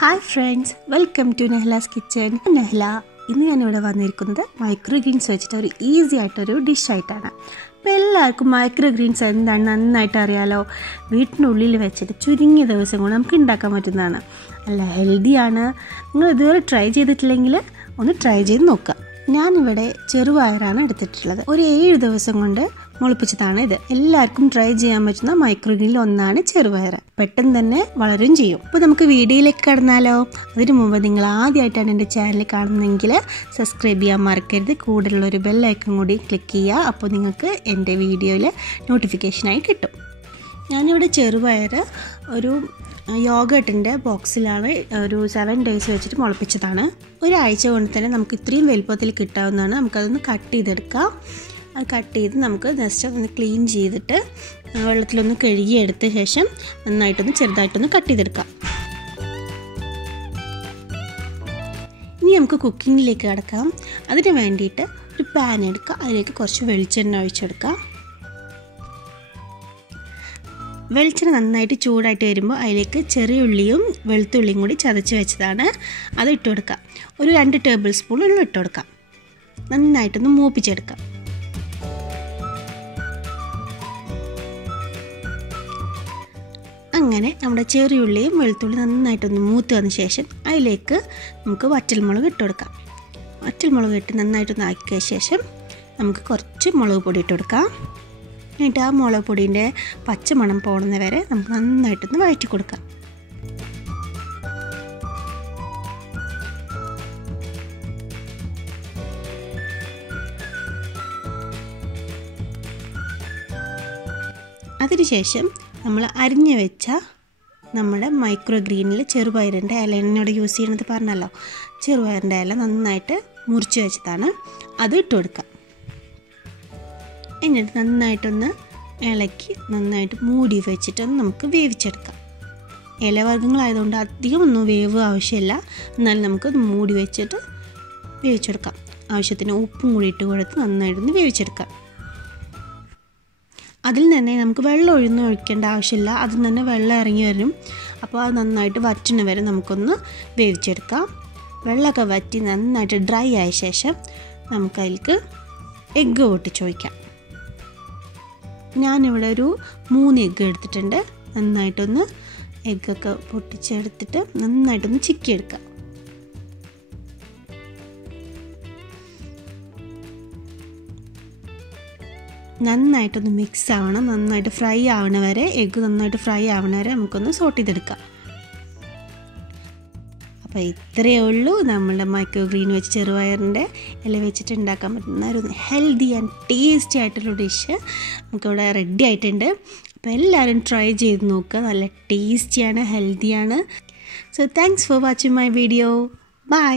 Hi friends, welcome to Nehla's kitchen. Nehla ഇന്ന് ഞാനിവിടെ വന്നിരിക്കുന്നത് മൈക്രോഗ്രീൻസ് വെച്ചിട്ട് ഒരു ഈസി ആയിട്ടൊരു ഡിഷായിട്ടാണ്. അപ്പോൾ എല്ലാവർക്കും മൈക്രോഗ്രീൻസ് എന്താണ് നന്നായിട്ട് അറിയാലോ. വീട്ടിനുള്ളിൽ വെച്ചിട്ട് ചുരുങ്ങിയ ദിവസം കൊണ്ട് നമുക്ക് ഉണ്ടാക്കാൻ പറ്റുന്നതാണ്. നല്ല ഹെൽത്തിയാണ്. നിങ്ങൾ ഇതുവരെ ട്രൈ ചെയ്തിട്ടില്ലെങ്കിൽ ഒന്ന് ട്രൈ ചെയ്ത് നോക്കുക. ഞാനിവിടെ ചെറുപയറാണ് എടുത്തിട്ടുള്ളത്. ഒരു 7 ദിവസം കൊണ്ട് മുളപ്പിച്ചതാണ് ഇത്. എല്ലാവർക്കും ട്രൈ ചെയ്യാൻ പറ്റുന്ന മൈക്രോഗ്രീനിൽ ഒന്നാണ് ചെറുപയർ. പെട്ടെന്ന് തന്നെ വളരും ചെയ്യും. അപ്പോൾ നമുക്ക് വീഡിയോയിലേക്ക് കടന്നാലോ. അതിനു മുമ്പ് നിങ്ങൾ ആദ്യമായിട്ടാണ് എൻ്റെ ചാനൽ കാണുന്നതെങ്കിൽ സബ്സ്ക്രൈബ് ചെയ്യാൻ മറക്കരുത്. കൂടുതലുള്ളൊരു ബെല്ലൈക്കൺ കൂടി ക്ലിക്ക് ചെയ്യുക. അപ്പോൾ നിങ്ങൾക്ക് എൻ്റെ വീഡിയോയിൽ നോട്ടിഫിക്കേഷനായി കിട്ടും. ഞാനിവിടെ ചെറുപയർ ഒരു യോഗട്ടിൻ്റെ ബോക്സിലാണ് ഒരു 7 days വെച്ചിട്ട് മുളപ്പിച്ചതാണ്. ഒരാഴ്ച കൊണ്ട് തന്നെ നമുക്ക് ഇത്രയും വലുപ്പത്തിൽ കിട്ടാവുന്നതാണ്. നമുക്കതൊന്ന് കട്ട് ചെയ്തെടുക്കാം. അത് കട്ട് ചെയ്ത് നമുക്ക് ജസ്റ്റ് ഒന്ന് ക്ലീൻ ചെയ്തിട്ട് വെള്ളത്തിലൊന്ന് കഴുകിയെടുത്ത ശേഷം നന്നായിട്ടൊന്ന് ചെറുതായിട്ടൊന്ന് കട്ട് ചെയ്തെടുക്കാം. ഇനി നമുക്ക് കുക്കിങ്ങിലേക്ക് കിടക്കാം. അതിന് വേണ്ടിയിട്ട് ഒരു പാൻ എടുക്കുക. അതിലേക്ക് കുറച്ച് വെളിച്ചെണ്ണ ഒഴിച്ചെടുക്കാം. വെളിച്ചെണ്ണ നന്നായിട്ട് ചൂടായിട്ട് വരുമ്പോൾ അതിലേക്ക് ചെറിയ ഉള്ളിയും വെളുത്തുള്ളിയും കൂടി ചതച്ച് വെച്ചതാണ്. അത് ഇട്ട് കൊടുക്കാം. ഒരു 2 ടേബിൾ സ്പൂൺ ഉള്ള ഇട്ട് കൊടുക്കാം. നന്നായിട്ടൊന്ന് മൂപ്പിച്ചെടുക്കാം. അങ്ങനെ നമ്മുടെ ചെറിയുള്ളിയും വെളുത്തുള്ളി നന്നായിട്ടൊന്ന് മൂത്ത് വന്ന ശേഷം അതിലേക്ക് നമുക്ക് വറ്റൽമുളക് ഇട്ട് കൊടുക്കാം. വറ്റൽമുളക് ഇട്ട് നന്നായിട്ടൊന്ന് ആക്കിയ ശേഷം നമുക്ക് കുറച്ച് മുളക് പൊടി ഇട്ട് കൊടുക്കാം. എന്നിട്ട് ആ മുളക് പൊടീൻ്റെ പച്ചമണം പോകുന്ന വരെ നമുക്ക് നന്നായിട്ടൊന്ന് വഴറ്റി കൊടുക്കാം. അതിനുശേഷം നമ്മൾ അരിഞ്ഞു വെച്ച നമ്മുടെ മൈക്രോഗ്രീനിൽ ചെറുപയറിൻ്റെ ഇല എന്നോട് യൂസ് ചെയ്യണത് പറഞ്ഞല്ലോ. ചെറുപയറിൻ്റെ ഇല നന്നായിട്ട് മുറിച്ച് വെച്ചതാണ്. അത് ഇട്ട് കൊടുക്കാം. എന്നിട്ട് നന്നായിട്ടൊന്ന് ഇളക്കി നന്നായിട്ട് മൂടി വെച്ചിട്ടൊന്ന് നമുക്ക് വേവിച്ചെടുക്കാം. ഇലവർഗ്ഗങ്ങളായതുകൊണ്ട് അധികം ഒന്നും വേവ് ആവശ്യമില്ല. എന്നാലും നമുക്കത് മൂടി വെച്ചിട്ട് വേവിച്ചെടുക്കാം. ആവശ്യത്തിന് ഉപ്പും കൂടി ഇട്ട് കൊടുത്ത് നന്നായിട്ടൊന്ന് വേവിച്ചെടുക്കാം. അതിൽ തന്നെ നമുക്ക് വെള്ളം ഒഴിക്കേണ്ട ആവശ്യമില്ല. അതിൽ തന്നെ വെള്ളം ഇറങ്ങി വരും. അപ്പോൾ അത് നന്നായിട്ട് വറ്റുന്ന വരെ നമുക്കൊന്ന് വേവിച്ചെടുക്കാം. വെള്ളമൊക്കെ വറ്റി നന്നായിട്ട് ഡ്രൈ ആയ ശേഷം നമുക്കതിലേക്ക് എഗ്ഗ് പൊട്ടിച്ച് ഒഴിക്കാം. ഞാനിവിടെ ഒരു 3 എഗ്ഗ് എടുത്തിട്ടുണ്ട്. നന്നായിട്ടൊന്ന് എഗ്ഗൊക്കെ പൊട്ടിച്ചെടുത്തിട്ട് നന്നായിട്ടൊന്ന് ചിക്കിയെടുക്കാം. നന്നായിട്ടൊന്ന് മിക്സ് ആവണം. നന്നായിട്ട് ഫ്രൈ ആവണ വരെ എഗ്ഗ് നന്നായിട്ട് ഫ്രൈ ആവണ വരെ നമുക്കൊന്ന് സോട്ട് ചെയ്തെടുക്കാം. അപ്പോൾ ഇത്രയേ ഉള്ളൂ നമ്മളുടെ മൈക്രോഗ്രീൻ വെച്ച് ചെറുപയറിൻ്റെ ഇല വെച്ചിട്ട് ഉണ്ടാക്കാൻ പറ്റുന്ന ഒരു ഹെൽത്തി ആൻഡ് ടേസ്റ്റി ആയിട്ടുള്ള ഡിഷ് നമുക്കിവിടെ റെഡി ആയിട്ടുണ്ട്. അപ്പോൾ എല്ലാവരും ട്രൈ ചെയ്ത് നോക്കുക. നല്ല ടേസ്റ്റിയാണ്, ഹെൽത്തിയാണ്. So thanks for watching my video. By.